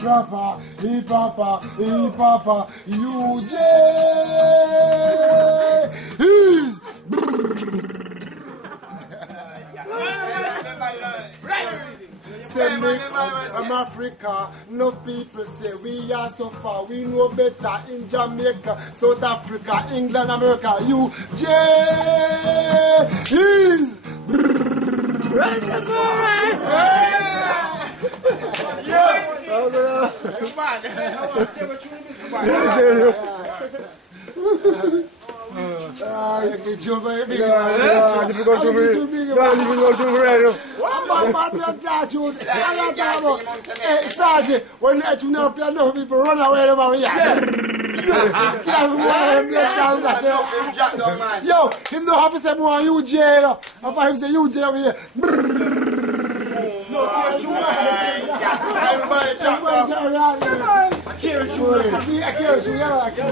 Papa, he Papa, he Papa, UJ. He's. Send me from Africa. No people say we are so far. We know better in Jamaica, South Africa, England, America. UJ is. Difficult to read. When you know people run away over here. Yo, him don't have to say more UJ. If I him say UJ over here. I can't